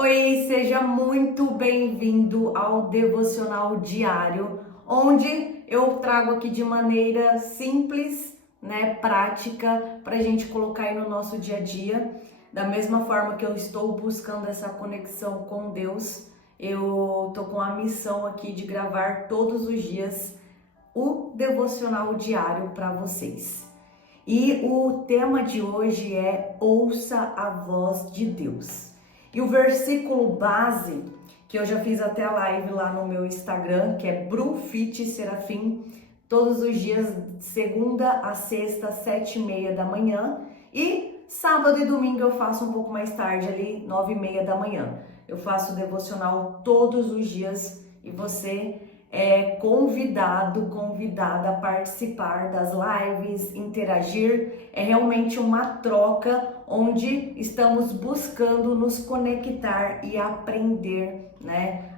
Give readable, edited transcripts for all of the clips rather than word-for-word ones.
Oi, seja muito bem-vindo ao Devocional Diário, onde eu trago aqui de maneira simples, prática, para a gente colocar aí no nosso dia a dia. Da mesma forma que eu estou buscando essa conexão com Deus, eu tô com a missão aqui de gravar todos os dias o Devocional Diário para vocês. E o tema de hoje é Ouça a Voz de Deus. E o versículo base, que eu já fiz até a live lá no meu Instagram, que é Brufit Serafim, todos os dias, de segunda a sexta, 7h30 da manhã. E sábado e domingo eu faço um pouco mais tarde, ali, 9h30 da manhã. Eu faço devocional todos os dias e você é convidada a participar das lives, interagir. É realmente uma troca onde estamos buscando nos conectar e aprender,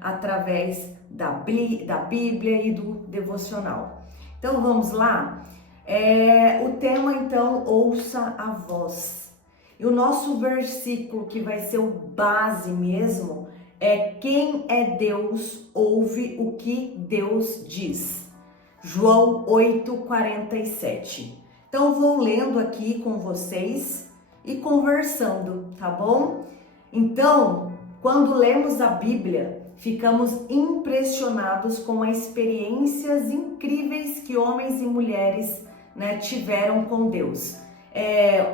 através da Bíblia e do devocional. Então vamos lá? O tema então, ouça a voz. E o nosso versículo que vai ser o base mesmo é: quem é Deus, ouve o que Deus diz. João 8:47. Então vou lendo aqui com vocês e conversando, tá bom? Então, quando lemos a Bíblia, ficamos impressionados com as experiências incríveis que homens e mulheres, tiveram com Deus.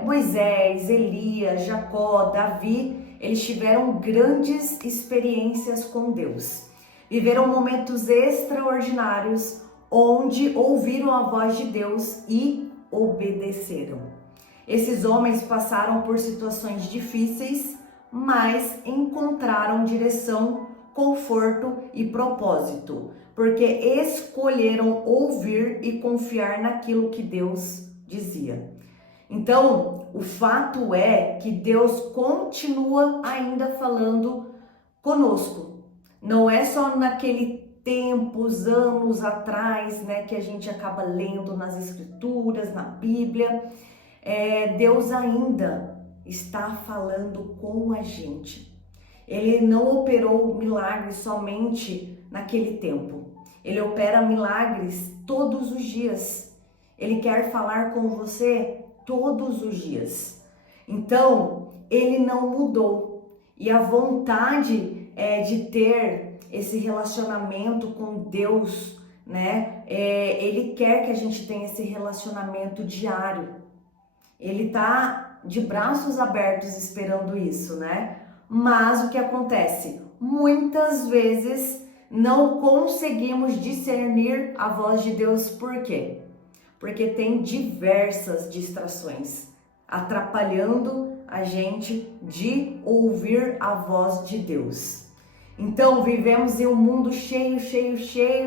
Moisés, Elias, Jacó, Davi, eles tiveram grandes experiências com Deus. Viveram momentos extraordinários onde ouviram a voz de Deus e obedeceram. Esses homens passaram por situações difíceis, mas encontraram direção, conforto e propósito, porque escolheram ouvir e confiar naquilo que Deus dizia. Então, o fato é que Deus continua ainda falando conosco. Não é só naquele tempos, anos atrás, que a gente acaba lendo nas escrituras, na Bíblia. Deus ainda está falando com a gente. Ele não operou milagres somente naquele tempo. Ele opera milagres todos os dias. Ele quer falar com você todos os dias. Então, ele não mudou. E a vontade de ter esse relacionamento com Deus, ele quer que a gente tenha esse relacionamento diário. Ele tá de braços abertos esperando isso, Mas o que acontece? Muitas vezes não conseguimos discernir a voz de Deus. Por quê? Porque tem diversas distrações atrapalhando a gente de ouvir a voz de Deus. Então, vivemos em um mundo cheio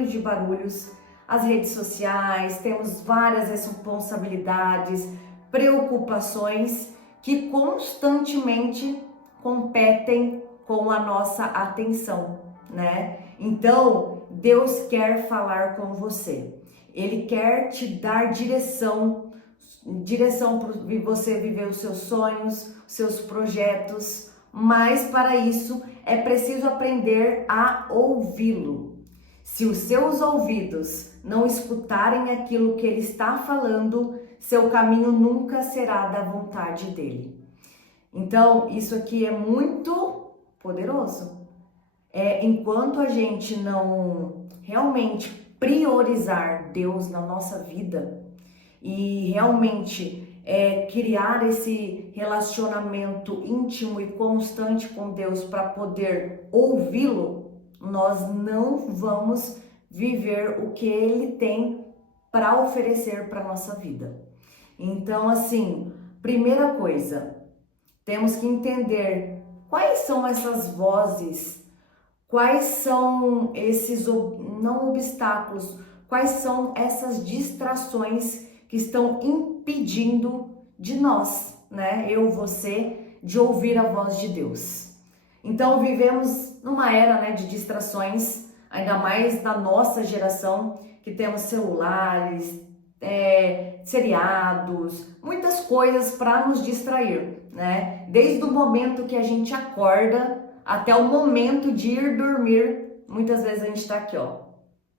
de barulhos, as redes sociais, temos várias responsabilidades, preocupações que constantemente competem com a nossa atenção, Então, Deus quer falar com você. Ele quer te dar direção para você viver os seus sonhos, seus projetos, mas para isso é preciso aprender a ouvi-lo. Se os seus ouvidos não escutarem aquilo que ele está falando, seu caminho nunca será da vontade dele. Então, isso aqui é muito poderoso. Enquanto a gente não realmente priorizar Deus na nossa vida e realmente criar esse relacionamento íntimo e constante com Deus para poder ouvi-lo, nós não vamos viver o que Ele tem para oferecer para nossa vida. Então, assim, primeira coisa, temos que entender quais são essas vozes. Quais são esses, não obstáculos, quais são essas distrações que estão impedindo de nós, eu, você, de ouvir a voz de Deus. Então, vivemos numa era, de distrações, ainda mais na nossa geração, que temos celulares, seriados, muitas coisas para nos distrair, Desde o momento que a gente acorda até o momento de ir dormir, muitas vezes a gente está aqui, ó,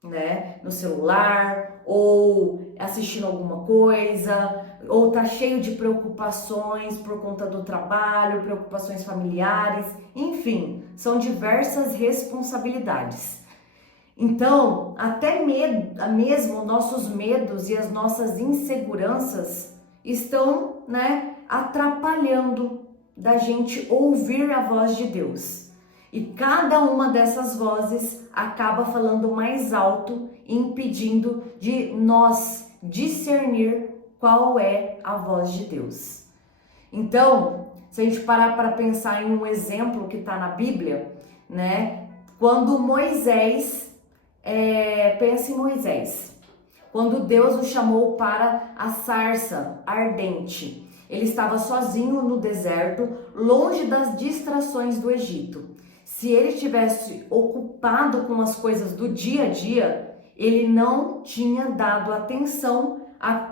né, no celular, ou assistindo alguma coisa, ou tá cheio de preocupações por conta do trabalho, preocupações familiares, enfim, são diversas responsabilidades. Então, até mesmo nossos medos e as nossas inseguranças estão, né, atrapalhando da gente ouvir a voz de Deus. E cada uma dessas vozes acaba falando mais alto, impedindo de nós discernir qual é a voz de Deus. Então, se a gente parar para pensar em um exemplo que está na Bíblia, né, quando Moisés pensa em Moisés. Quando Deus o chamou para a sarça ardente, ele estava sozinho no deserto, longe das distrações do Egito. Se ele tivesse ocupado com as coisas do dia a dia, ele não tinha dado atenção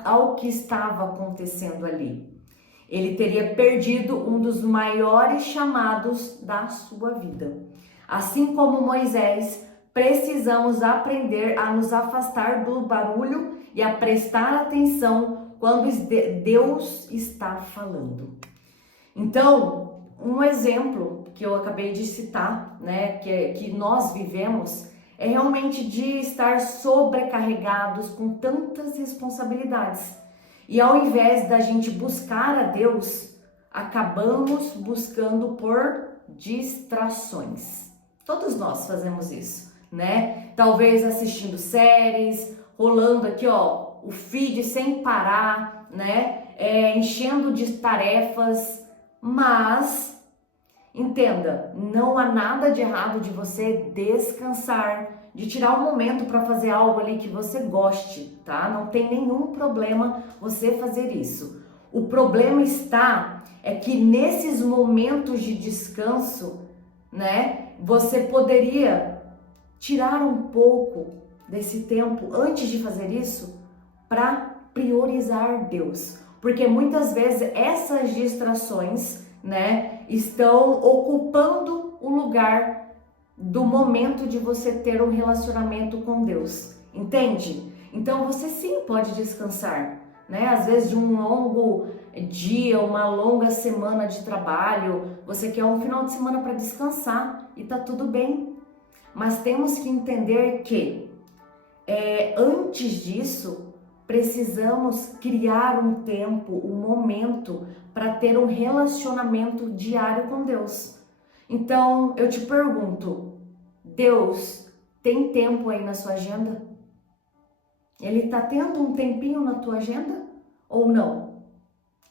ao que estava acontecendo ali. Ele teria perdido um dos maiores chamados da sua vida. Assim como Moisés, precisamos aprender a nos afastar do barulho e a prestar atenção quando Deus está falando. Então, um exemplo que eu acabei de citar, né, que nós vivemos, é realmente de estar sobrecarregados com tantas responsabilidades. E ao invés da gente buscar a Deus, acabamos buscando por distrações. Todos nós fazemos isso, né? Talvez assistindo séries, rolando aqui, ó, o feed sem parar, né? Enchendo de tarefas, mas entenda, não há nada de errado de você descansar, de tirar um momento para fazer algo ali que você goste, tá? Não tem nenhum problema você fazer isso. O problema é que nesses momentos de descanso, né, você poderia tirar um pouco desse tempo antes de fazer isso para priorizar Deus. Porque muitas vezes essas distrações, né, estão ocupando o lugar do momento de você ter um relacionamento com Deus, entende? Então você sim pode descansar, né? Às vezes de um longo dia, uma longa semana de trabalho, você quer um final de semana para descansar e tá tudo bem. Mas temos que entender que antes disso, precisamos criar um tempo, um momento para ter um relacionamento diário com Deus. Então, eu te pergunto, Deus tem tempo aí na sua agenda? Ele está tendo um tempinho na tua agenda ou não?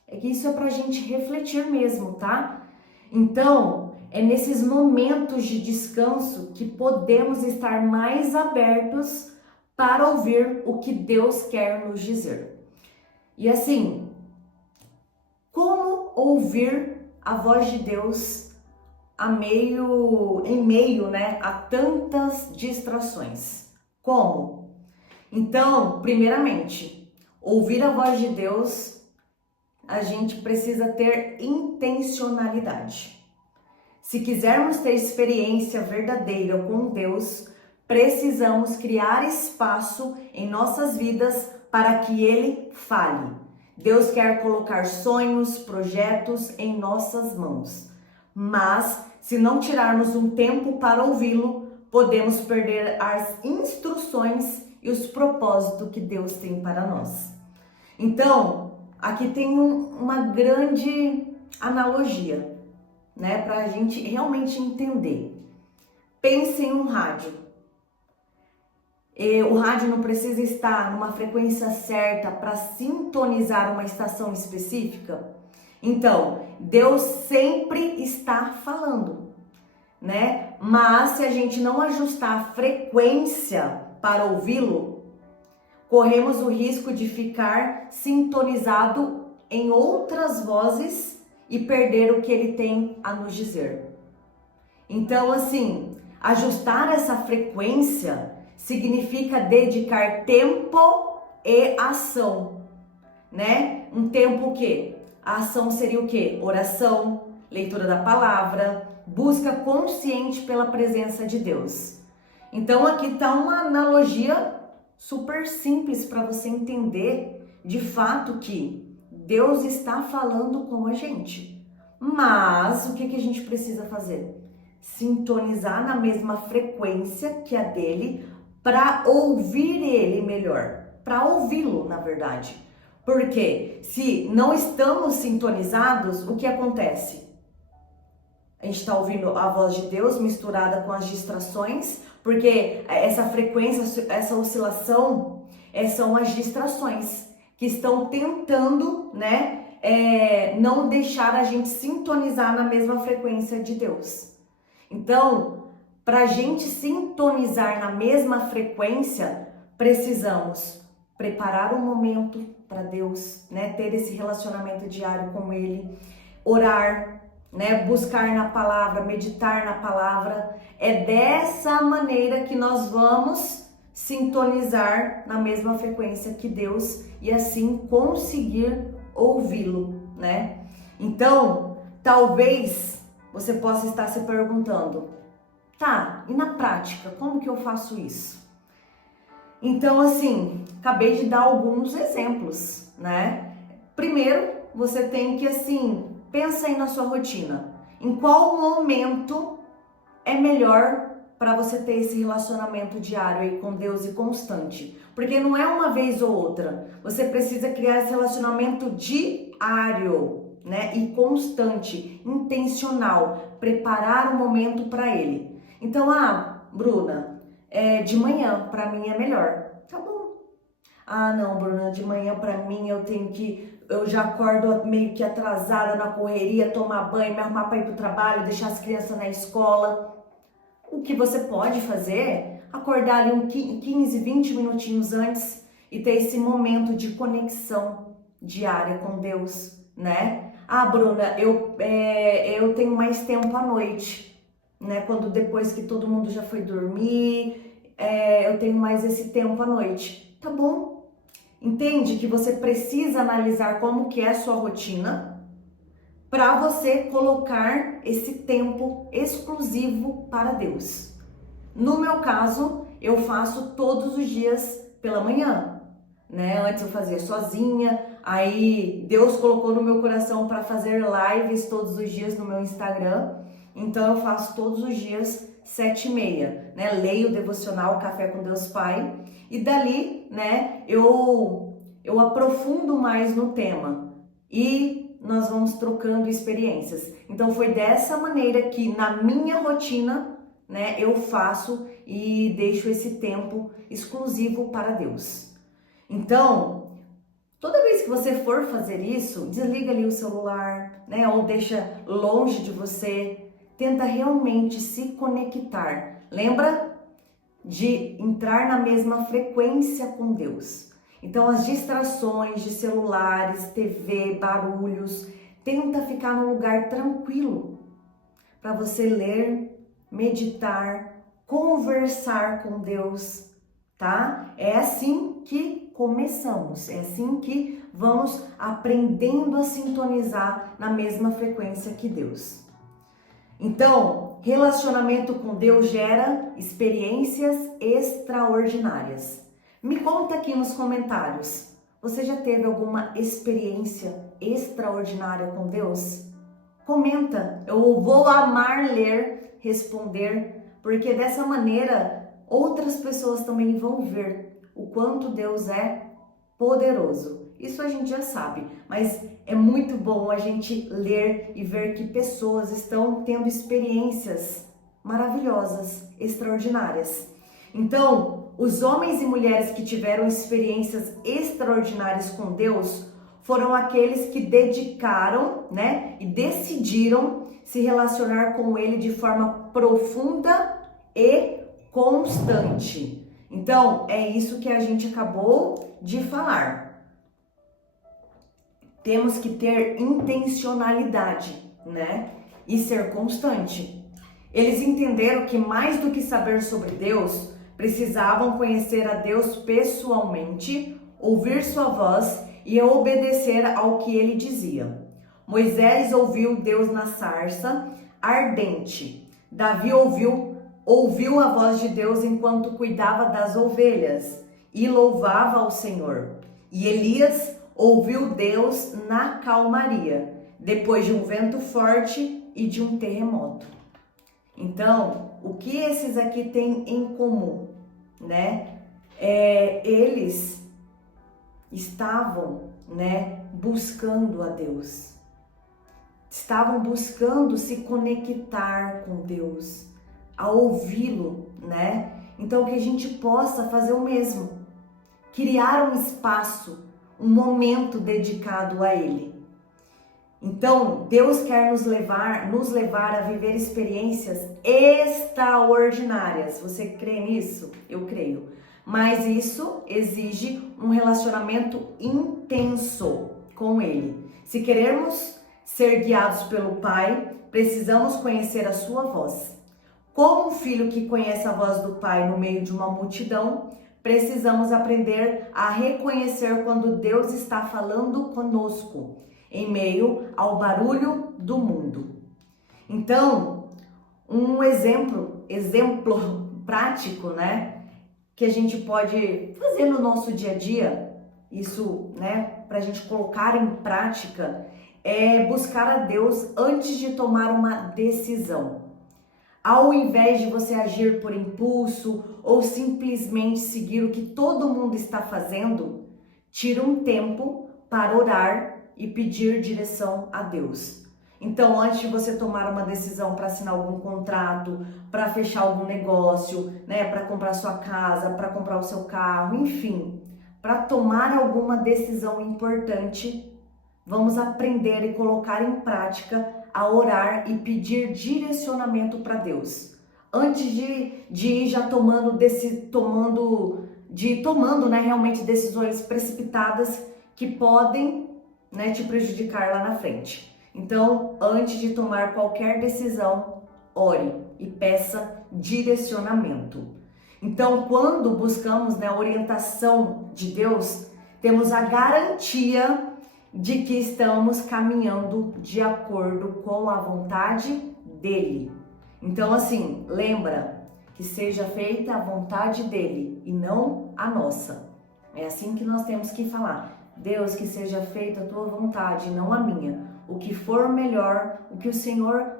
É que isso é para a gente refletir mesmo, tá? Então, é nesses momentos de descanso que podemos estar mais abertos para ouvir o que Deus quer nos dizer. E assim, como ouvir a voz de Deus em meio, né, a tantas distrações? Como? Então, primeiramente, ouvir a voz de Deus, a gente precisa ter intencionalidade. Se quisermos ter experiência verdadeira com Deus, precisamos criar espaço em nossas vidas para que Ele fale. Deus quer colocar sonhos, projetos em nossas mãos. Mas, se não tirarmos um tempo para ouvi-lo, podemos perder as instruções e os propósitos que Deus tem para nós. Então, aqui tem uma grande analogia, né, para a gente realmente entender. Pense em um rádio. O rádio não precisa estar numa frequência certa para sintonizar uma estação específica. Então, Deus sempre está falando, né? Mas se a gente não ajustar a frequência para ouvi-lo, corremos o risco de ficar sintonizado em outras vozes e perder o que ele tem a nos dizer. Então, assim, ajustar essa frequência significa dedicar tempo e ação, né? Um tempo que a ação seria o quê? Oração, leitura da palavra, busca consciente pela presença de Deus. Então aqui está uma analogia super simples para você entender de fato que Deus está falando com a gente. Mas o que a gente precisa fazer? Sintonizar na mesma frequência que a dele para ouvir ele melhor, para ouvi-lo, na verdade. Porque se não estamos sintonizados, o que acontece? A gente está ouvindo a voz de Deus misturada com as distrações, porque essa frequência, essa oscilação, são as distrações que estão tentando, não deixar a gente sintonizar na mesma frequência de Deus. Então, para a gente sintonizar na mesma frequência, precisamos preparar um momento para Deus, ter esse relacionamento diário com Ele, orar, buscar na palavra, meditar na palavra. É dessa maneira que nós vamos sintonizar na mesma frequência que Deus e assim conseguir ouvi-lo, Então, talvez você possa estar se perguntando, tá, e na prática, como que eu faço isso? Então, assim, acabei de dar alguns exemplos, Primeiro, você tem que, pensa aí na sua rotina. Em qual momento é melhor para você ter esse relacionamento diário aí com Deus e constante? Porque não é uma vez ou outra. Você precisa criar esse relacionamento diário, e constante, intencional. Preparar um momento para ele. Então, Bruna, de manhã para mim é melhor. Tá bom. Não, Bruna, de manhã para mim eu já acordo meio que atrasada na correria, tomar banho, me arrumar para ir pro trabalho, deixar as crianças na escola. O que você pode fazer é acordar ali uns 15, 20 minutinhos antes e ter esse momento de conexão diária com Deus, Bruna, eu tenho mais tempo à noite, quando depois que todo mundo já foi dormir, eu tenho mais esse tempo à noite. Tá bom? Entende que você precisa analisar como que é a sua rotina para você colocar esse tempo exclusivo para Deus. No meu caso, eu faço todos os dias pela manhã, Antes eu fazia sozinha, aí Deus colocou no meu coração para fazer lives todos os dias no meu Instagram, então eu faço todos os dias 7h30, Leio o devocional Café com Deus Pai e dali, eu aprofundo mais no tema e nós vamos trocando experiências. Então foi dessa maneira que na minha rotina, eu faço e deixo esse tempo exclusivo para Deus. Então, toda vez que você for fazer isso, desliga ali o celular, ou deixa longe de você. Tenta realmente se conectar. Lembra de entrar na mesma frequência com Deus. Então, as distrações de celulares, TV, barulhos, tenta ficar num lugar tranquilo para você ler, meditar, conversar com Deus, tá? É assim que começamos, é assim que vamos aprendendo a sintonizar na mesma frequência que Deus. Então, relacionamento com Deus gera experiências extraordinárias. Me conta aqui nos comentários, você já teve alguma experiência extraordinária com Deus? Comenta, eu vou amar ler, responder, porque dessa maneira outras pessoas também vão ver o quanto Deus é poderoso. Isso a gente já sabe, mas é muito bom a gente ler e ver que pessoas estão tendo experiências maravilhosas, extraordinárias. Então, os homens e mulheres que tiveram experiências extraordinárias com Deus foram aqueles que dedicaram, e decidiram se relacionar com Ele de forma profunda e constante. Então, é isso que a gente acabou de falar. Temos que ter intencionalidade, e ser constante. Eles entenderam que mais do que saber sobre Deus, precisavam conhecer a Deus pessoalmente, ouvir sua voz e obedecer ao que ele dizia. Moisés ouviu Deus na sarça, ardente. Davi ouviu a voz de Deus enquanto cuidava das ovelhas e louvava ao Senhor. E Elias ouviu Deus na calmaria, depois de um vento forte e de um terremoto. Então, o que esses aqui têm em comum, né? Eles estavam, né, buscando a Deus. Estavam buscando se conectar com Deus, a ouvi-lo, né? Então, que a gente possa fazer o mesmo, criar um espaço, um momento dedicado a Ele. Então, Deus quer nos levar a viver experiências extraordinárias. Você crê nisso? Eu creio. Mas isso exige um relacionamento intenso com Ele. Se queremos ser guiados pelo Pai, precisamos conhecer a sua voz. Como um filho que conhece a voz do Pai no meio de uma multidão, precisamos aprender a reconhecer quando Deus está falando conosco, em meio ao barulho do mundo. Então, um exemplo prático, né, que a gente pode fazer no nosso dia a dia, isso, né, para a gente colocar em prática, é buscar a Deus antes de tomar uma decisão. Ao invés de você agir por impulso ou simplesmente seguir o que todo mundo está fazendo, tira um tempo para orar e pedir direção a Deus. Então, antes de você tomar uma decisão para assinar algum contrato, para fechar algum negócio, né, para comprar sua casa, para comprar o seu carro, enfim, para tomar alguma decisão importante, vamos aprender e colocar em prática a orar e pedir direcionamento para Deus. Antes de ir já tomando, né, realmente decisões precipitadas que podem, né, te prejudicar lá na frente. Então, antes de tomar qualquer decisão, ore e peça direcionamento. Então, quando buscamos, né, a orientação de Deus, temos a garantia de que estamos caminhando de acordo com a vontade dele. Então, assim, lembra que seja feita a vontade dele e não a nossa. É assim que nós temos que falar. Deus, que seja feita a tua vontade, não a minha. O que for melhor, o que o Senhor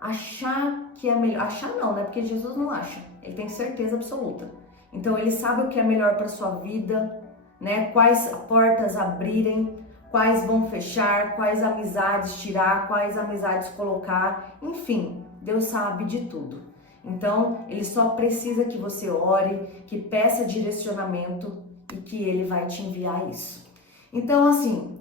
achar que é melhor. Achar não, né? Porque Jesus não acha. Ele tem certeza absoluta. Então, ele sabe o que é melhor para sua vida, né? Quais portas abrirem, quais vão fechar, quais amizades tirar, quais amizades colocar. Enfim, Deus sabe de tudo. Então, ele só precisa que você ore, que peça direcionamento e que ele vai te enviar isso. Então, assim,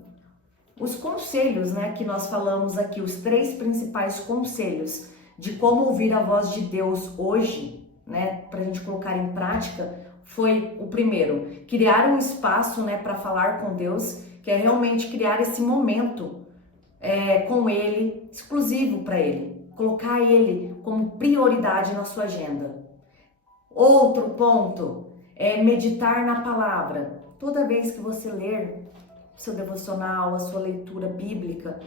os conselhos, né, que nós falamos aqui, os 3 principais conselhos de como ouvir a voz de Deus hoje, né, para a gente colocar em prática, foi o primeiro, criar um espaço, né, para falar com Deus, que é realmente criar esse momento com Ele, exclusivo para Ele, colocar Ele como prioridade na sua agenda. Outro ponto é meditar na palavra. Toda vez que você ler seu devocional, a sua leitura bíblica,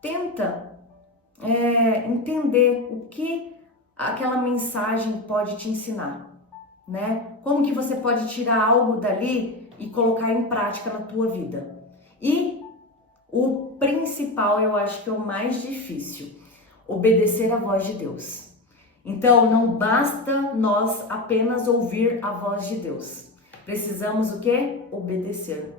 tenta entender o que aquela mensagem pode te ensinar, né? Como que você pode tirar algo dali e colocar em prática na tua vida. E o principal, eu acho que é o mais difícil, obedecer a voz de Deus. Então, não basta nós apenas ouvir a voz de Deus. Precisamos o quê? Obedecer.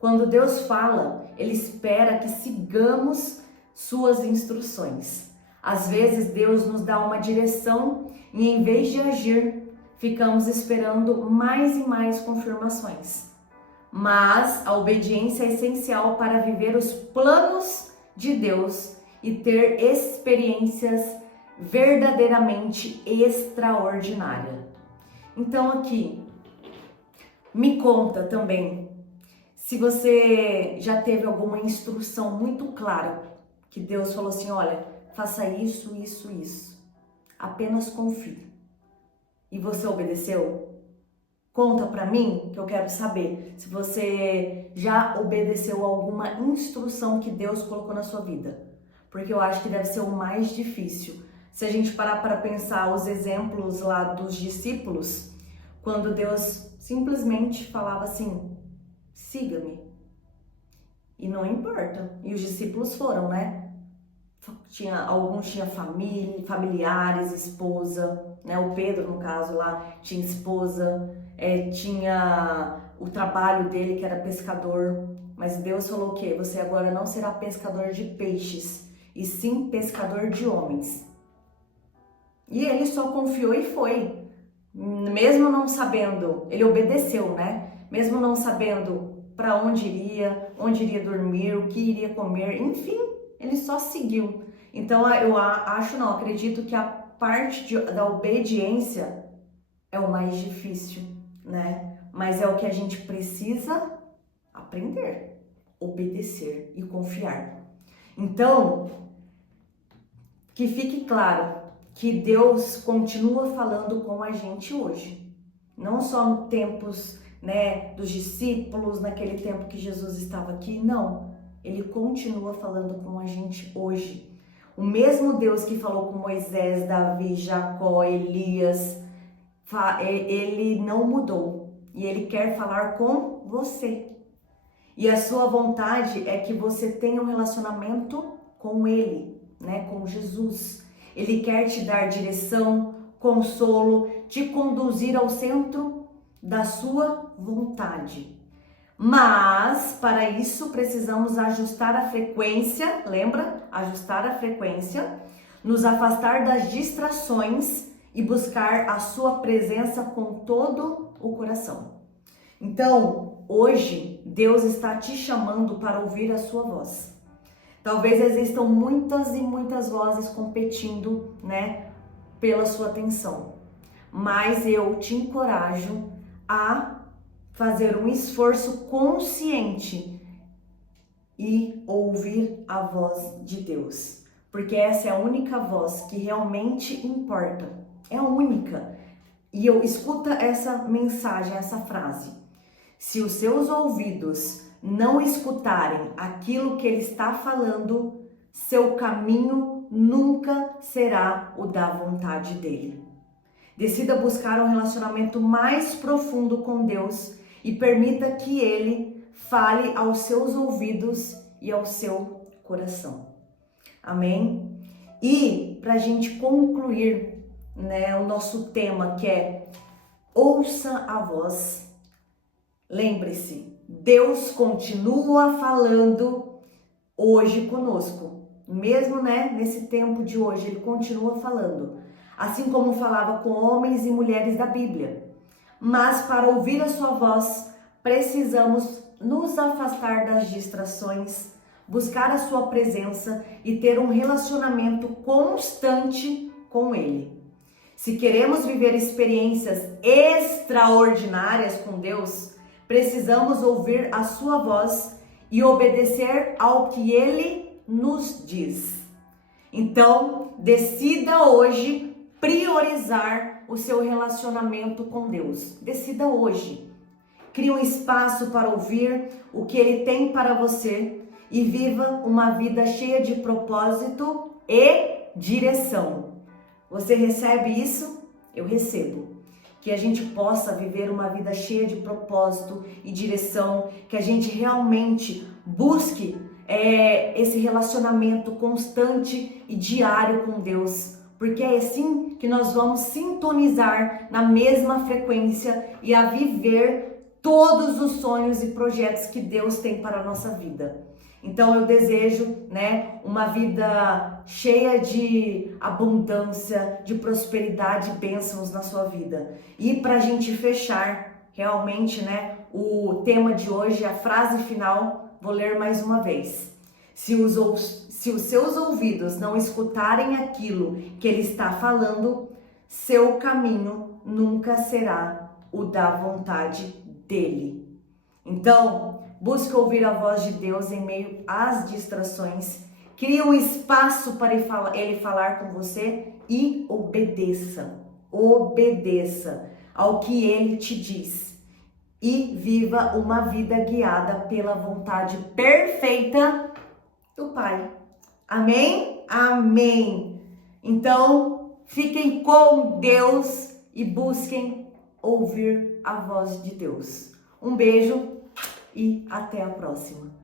Quando Deus fala, Ele espera que sigamos suas instruções. Às vezes, Deus nos dá uma direção e, em vez de agir, ficamos esperando mais e mais confirmações. Mas a obediência é essencial para viver os planos de Deus e ter experiências verdadeiramente extraordinárias. Então aqui, me conta também se você já teve alguma instrução muito clara que Deus falou assim, olha, faça isso, isso, isso. Apenas confie. E você obedeceu? Conta pra mim, que eu quero saber se você já obedeceu alguma instrução que Deus colocou na sua vida. Porque eu acho que deve ser o mais difícil. Se a gente parar para pensar os exemplos lá dos discípulos, quando Deus simplesmente falava assim, siga-me. E não importa. E os discípulos foram, né? Alguns tinham família, familiares, esposa, né? O Pedro, no caso lá, tinha esposa, tinha o trabalho dele, que era pescador. Mas Deus falou o quê? Você agora não será pescador de peixes, e sim pescador de homens. E ele só confiou e foi. Mesmo não sabendo, ele obedeceu, né? Mesmo não sabendo para onde iria dormir, o que iria comer, enfim, ele só seguiu. Então eu acredito que a parte da obediência é o mais difícil, né? Mas é o que a gente precisa aprender, obedecer e confiar. Então, que fique claro que Deus continua falando com a gente hoje. Não só no tempos, né, dos discípulos, naquele tempo que Jesus estava aqui, não. Ele continua falando com a gente hoje. O mesmo Deus que falou com Moisés, Davi, Jacó, Elias, ele não mudou. E ele quer falar com você. E a sua vontade é que você tenha um relacionamento com ele, né, com Jesus. Ele quer te dar direção, consolo, te conduzir ao centro da sua vontade. Mas, para isso, precisamos ajustar a frequência, lembra? Ajustar a frequência, nos afastar das distrações e buscar a sua presença com todo o coração. Então, hoje, Deus está te chamando para ouvir a sua voz. Talvez existam muitas e muitas vozes competindo, né, pela sua atenção. Mas eu te encorajo a fazer um esforço consciente e ouvir a voz de Deus. Porque essa é a única voz que realmente importa. É a única. E eu escuta essa mensagem, essa frase. Se os seus ouvidos não escutarem aquilo que ele está falando, seu caminho nunca será o da vontade dele. Decida buscar um relacionamento mais profundo com Deus e permita que ele fale aos seus ouvidos e ao seu coração. Amém? E para a gente concluir, né, o nosso tema, que é ouça a voz. Lembre-se, Deus continua falando hoje conosco. Mesmo, né, nesse tempo de hoje, ele continua falando. Assim como falava com homens e mulheres da Bíblia. Mas para ouvir a sua voz, precisamos nos afastar das distrações, buscar a sua presença e ter um relacionamento constante com ele. Se queremos viver experiências extraordinárias com Deus, precisamos ouvir a sua voz e obedecer ao que ele nos diz. Então, decida hoje priorizar o seu relacionamento com Deus. Decida hoje. Crie um espaço para ouvir o que ele tem para você e viva uma vida cheia de propósito e direção. Você recebe isso? Eu recebo. Que a gente possa viver uma vida cheia de propósito e direção, que a gente realmente busque esse relacionamento constante e diário com Deus, porque é assim que nós vamos sintonizar na mesma frequência e a viver todos os sonhos e projetos que Deus tem para a nossa vida. Então eu desejo, né, uma vida cheia de abundância, de prosperidade e bênçãos na sua vida. E para a gente fechar realmente, né, o tema de hoje, a frase final, vou ler mais uma vez. Se os seus ouvidos não escutarem aquilo que ele está falando, seu caminho nunca será o da vontade dele. Então, busque ouvir a voz de Deus em meio às distrações. Crie um espaço para ele falar com você e obedeça. Obedeça ao que ele te diz. E viva uma vida guiada pela vontade perfeita do Pai. Amém? Amém. Então, fiquem com Deus e busquem ouvir a voz de Deus. Um beijo e até a próxima.